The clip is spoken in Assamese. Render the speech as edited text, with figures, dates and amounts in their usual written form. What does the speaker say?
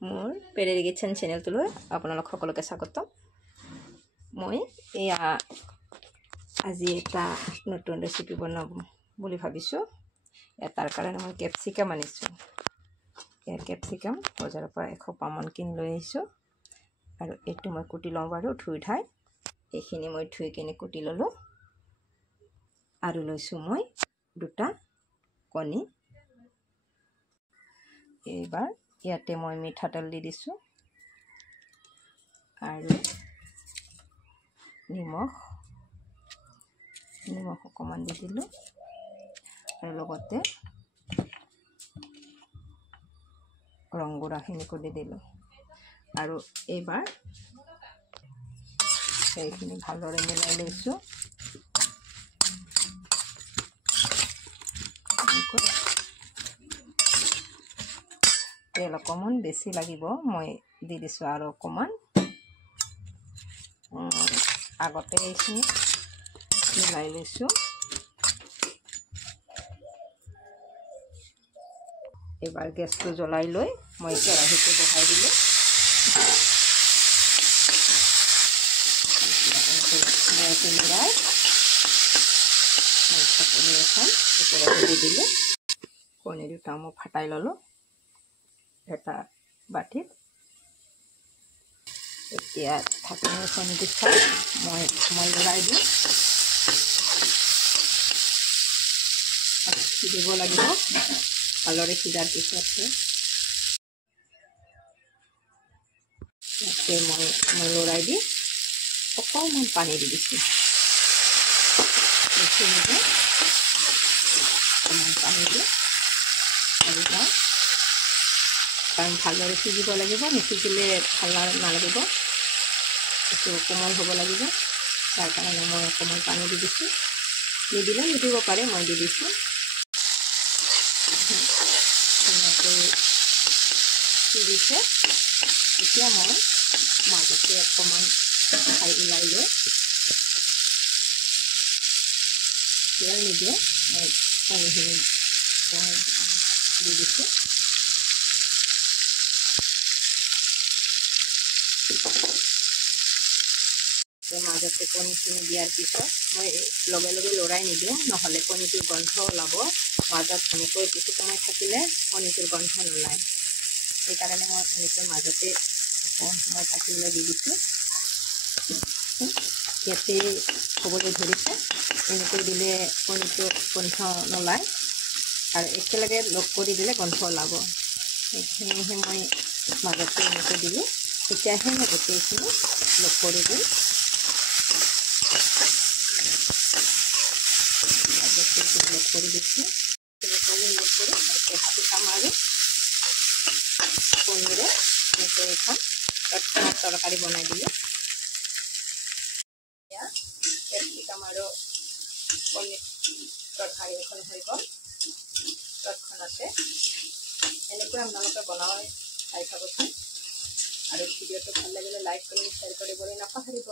মোৰ পেৰেৰি কিচেন চেনেলটোলৈ আপোনালোক সকলোকে স্বাগতম। মই এয়া আজি এটা নতুন ৰেচিপি বনাম বুলি ভাবিছোঁ। তাৰ কাৰণে মই কেপচিকাম আনিছোঁ। এয়া কেপচিকাম বজাৰৰ পৰা 100 মান কিনি লৈ আহিছোঁ। আৰু এইটো মই কুটি লওঁ বাৰু ধুই ঠাই। এইখিনি মই ধুই কিনে কুটি ল'লোঁ। আৰু লৈছোঁ মই 2টা কণী। এইবাৰ ইয়াতে মই মিঠাতেল দি দিছোঁ আৰু নিমখ অকণমান দি দিলোঁ আৰু লগতে ৰং গুড়াখিনিকো দি দিলোঁ। আৰু এইবাৰ সেইখিনি ভালদৰে মিলাই লৈছোঁ। তেল অকণমান বেছি লাগিব, মই দি দিছোঁ আৰু অকণমান। আগতে এইখিনি মিলাই লৈছোঁ। এবাৰ গেছটো জ্বলাই লৈ মই কেৰাহীটো বহাই দিলোঁ। মিলাই কণী এখন ওপৰতে দি দিলোঁ। কণী 2টা মই ফাটাই ল'লোঁ এটা বাটিত। এতিয়া ঢাকনি এখন দি চাই মই লৰাই দিওঁ। সিজিব লাগিব। ভালদৰে সিজাৰ পিছতহে ইয়াতে মই লৰাই দি অকণমান পানী দি দিছোঁ। অকণমান পানী দি কাৰণ ভালদৰে সিজিব লাগিব, নিসিজিলে ভাল নালাগিব। এইটো কোমল হ'ব লাগিব, তাৰ কাৰণে মই অকণমান পানী দি দিছোঁ। নিদিলে নিদিব পাৰে, মই দি দিছোঁ। ধুনীয়াকৈ সিজিছে। এতিয়া মই মাজতে অকণমান খাই ওলাই লৈ তেল নিদিয়ে মই কণীখিনি দি দিছোঁ। মাজতে কণীখিনি দিয়াৰ পিছত মই লগে লগে লৰাই নিদিওঁ, নহ'লে কণীটোৰ গোন্ধ ওলাব। মাজত এনেকৈ কিছু সময় থাকিলে কণীটোৰ গোন্ধ নোলায়। সেইকাৰণে মই কণীটোৰ মাজতে অকণ সময় থাকিলে দি দিছোঁ। ইয়াতে হ'বলৈ ধৰিছে, এনেকৈ দিলে কণীটো গোন্ধ নোলায় আৰু একেলগে লগ কৰি দিলে গোন্ধ ওলাব। সেয়েহে মই মাজতে এনেকৈ দিলোঁ। তেতিয়াহে মই গোটেইখিনি লগ কৰি দিম। লগ কৰি দিছোঁ। লগ কৰি মই কেপচিকাম আৰু কণীৰে এনেকৈ এখন তৰকাৰী বনাই দিলোঁ। এতিয়া কেপচিকাম আৰু কণীৰ তৰকাৰী এখন হৈ গ'ল। তৎক্ষণাতে এনেকৈ আপোনালোকে বনাই খাই চাবচোন। আৰু ভিডিঅ'টো ভাল লাগিলে লাইক কৰি শ্বেয়াৰ কৰিবলৈ নাপাহৰিব।